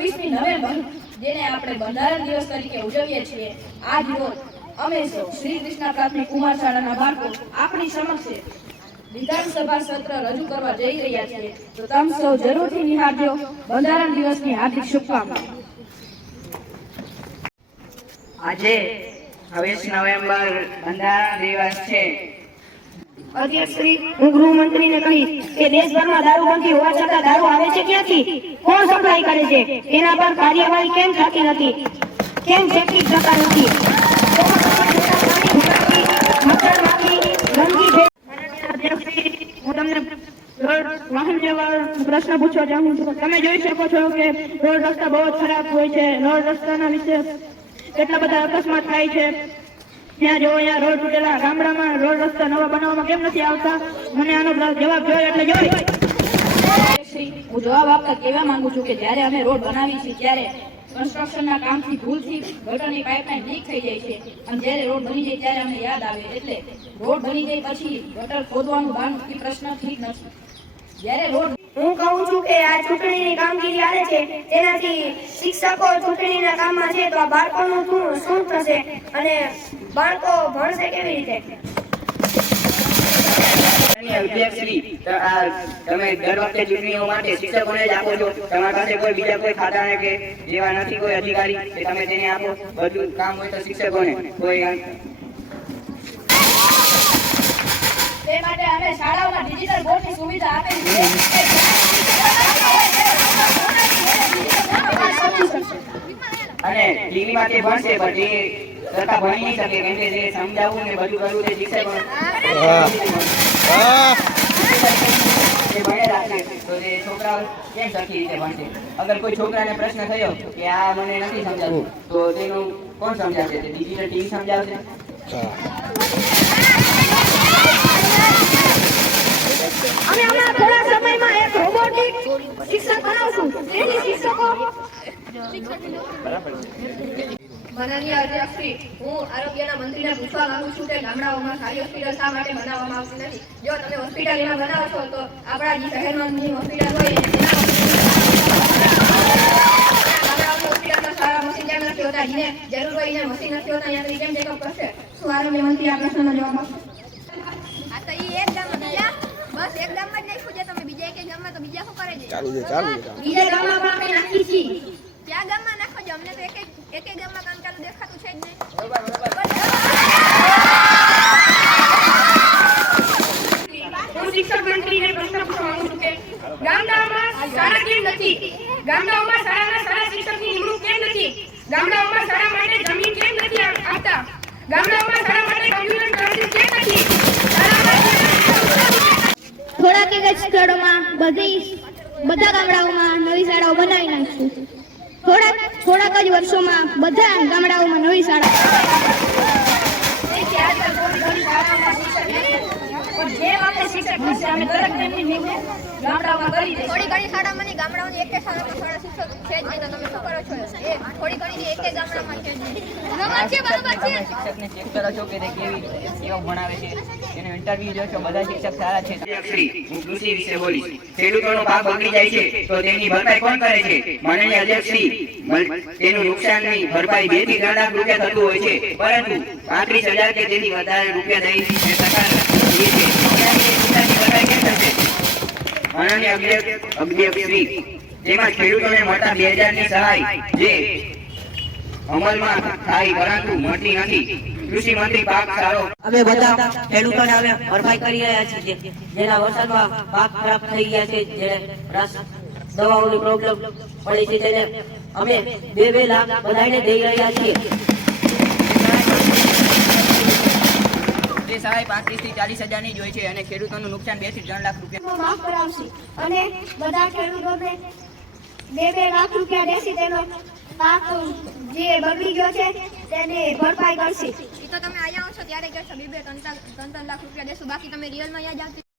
20મી November જેને આપણે બંધારણ દિવસ તરીકે ઉજવીએ છીએ, આજ રોજ અમે શ્રી કૃષ્ણ પ્રાથમિક કુમાર શાળાના બાળકો આપણી સમક્ષે વિધાનસભા સત્ર રજૂ કરવા જઈ રહ્યા છીએ, તો તમે સૌ જરૂરથી નિહાળજો. બંધારણ દિવસની હાર્દિક શુભકામનાઓ. આજે 26 નવેમ્બર બંધારણ દિવસ છે. અધ્યક્ષ શ્રી, હું ગૃહમંત્રીને કહીશ કે દેશભરમાં દારૂબંધી હોવા છતાં દારૂ આવે છે ક્યાંથી, કોણ સપ્લાય કરે છે, તેના પર કાર્યવાહી કેમ થતી નથી, કેમ ચેકિંગ થતા નથી. હું તમને વાહન વ્યવહાર પ્રશ્ન પૂછવા ચાહું છું. તમે જોઈ શકો છો કે રોડ રસ્તા બહુ ખરાબ હોય છે. રોડ રસ્તાના વિશે કેટલા બધા અકસ્માત થાય છે. ત્યાં જો અહીંયા રોડ તૂટેલા, ગામડામાં રોડ રસ્તા નવા બનાવવામાં કેમ નથી આવતા? મને આનો જવાબ જોઈએ એટલે જોઈએ. હું જવાબ આપતા કહેવા માંગુ છું કે જ્યારે અમે રોડ બનાવી છે ત્યારે કન્સ્ટ્રક્શનના કામથી ભૂલથી ગટરની પાઇપલાઇન લીક થઈ જાય છે, અને જ્યારે રોડ બની જાય ત્યારે અમને યાદ આવે, એટલે રોડ બની જાય પછી ગટર ખોદવાનું બાંધ પ્રશ્ન ઠીક નથી. જ્યારે રોડ હું કહું છું કે આ ચૂંટણીની કામગીરી આવે છે તેનાથી શિક્ષકો ચૂંટણીના કામમાં છે, તો આ બાળકોનું શું થશે અને બાળકો ભણશે કેવી રીતે? અધ્યક્ષશ્રી, તમે દર વખતે ચૂંટણીઓ માટે શિક્ષકોને જ આપો છો. તમારી પાસે કોઈ બીજા કોઈ ખાતા કે જેવા નથી કોઈ અધિકારી કે તમે તેને આપો? બધું કામ હોય તો શિક્ષકોને કોઈ તે માટે અમે શાળાઓમાં ડિજિટલ બોર્ડની સુવિધા આપેલી છે. અને ટીવીમાં તે ભણશે પણ તે કરતા ભણી નહીં શકે, કેમ કે જે સમજાવવું ને બધું કરવું તે શિક્ષકો ભણે રાખશે તો તે છોકરાઓ કેમ સરખી રીતે ભણશે? અગર કોઈ છોકરાને પ્રશ્ન થયો કે આ મને નથી સમજાવતું, તો તેનું કોણ સમજાવશે? તે ડિજિટલ ટીવી સમજાવશે. અમે હમણાં થોડા સમયમાં એક રોબોટિક શિક્ષક બનાવશું. તેની શિક્ષકો માનનીય અધ્યક્ષશ્રી, હું આરોગ્યના મંત્રીને પૂછવા માંગુ છું કે ગામડાઓમાં સારી હોસ્પિટલ શા માટે બનાવવામાં આવતી નથી? જો તમે હોસ્પિટલ એમાં બનાવો છો તો આપણા જે શહેરમાં જે હોસ્પિટલ હોય હોસ્પિટલમાં સારા મશીન કેમ નથી હોતા? જેને જરૂર હોય એને મશીન નથી હોતા, અહીંયા કેમ ચેકઅપ કરશે? શું આરોગ્ય મંત્રી આ પ્રશ્નનો જવાબ આપશે? આ તો ઈ એક ગામમાં બીજા બસ એક ગામમાં જ નાખ્યું છે. તમે બીજા એક ગામમાં તો બીજા શું કરે છે? બીજા ગામમાં પણ અમે નાખી છીએ. ક્યાં ગામમાં નાખો છો? અમને તો એક ગામમાં કામ ચાલુ દેખાતું છે જ નહીં. હું શિક્ષક મંત્રીને પ્રશ્ન પૂછવા માંગુ છું કે ગામડાઓમાં શાળા કેમ નથી? ગામડાઓમાં શાળાના સારા શિક્ષકની નિમણૂક કેમ નથી? ગામડાઓમાં શાળા માટે જમીન કેમ નથી આપતા? ગામડાઓમાં શાળા માટે કમ્પ્યુટર ક્લાસીસ કેમ નથી? થોડાક એક જ સ્થળોમાં બધા ગામડાઓમાં નવી શાળાઓ બનાવી નાખશું. થોડાક જ વર્ષોમાં બધા ગામડાઓમાં નવી શાળા. થોડી ઘણી શાળામાં નહીં, ગામડાઓની એક શાળામાં શાળા શિક્ષક છે જ નહીં, તો તમે શું કરો છો? થોડી ઘણી એક ગામડામાં છે જ નહીં. શિક્ષકને ચેક કરો છો કે તે કેવો ભણાવે છે, એનો ઇન્ટરવ્યુ જો છો, બધા શિક્ષક સારા છે. હું કૃષિ વિશે બોલીશ. ખેડૂતોનો પાક બગડી જાય છે તો તેની ભરપાઈ કોણ કરે છે? માનનીય અધ્યક્ષશ્રી, તેનું નુકસાનની ભરપાઈ 2 થી 3 લાખ રૂપિયા થતું હોય છે, પરંતુ 35,000 કે તેથી વધારે રૂપિયા દઈ સરકાર લે છે. ભરપાઈ કેમ થશે? માનનીય અધ્યક્ષશ્રી, તેમાં ખેડૂતોને મળતા 2,000 ની સહાય જે અમલમાં થાય પરંતુ મળતી નથી. કૃષિ મંત્રી પાક સારો. અમે બધા ખેડૂતોને હવે ભરપાઈ કરી રહ્યા છીએ, જેના વરસાદમાં પાક ખરાબ થઈ ગયા છે, જેને દવાઓની પ્રોબ્લેમ પડી છે, તેને અમે 2 લાખ બધાને દઈ રહ્યા છીએ. તે સહાય 35 થી 40,000 ની જ હોય છે અને ખેડૂતોનું નુકસાન 2 થી 3 લાખ રૂપિયા માફ કરાવશે અને બધા ખેડૂતોને 2 લાખ રૂપિયા દેશે. તેનો પાક જે બગડી ગયો છે તેને ભરપાઈ કરશે. એ તો તમે અહીંયા આવશો ત્યારે કહેશો 2-3 લાખ રૂપિયા દેશું, બાકી તમે રિયલમાં અહીંયા જ આવતી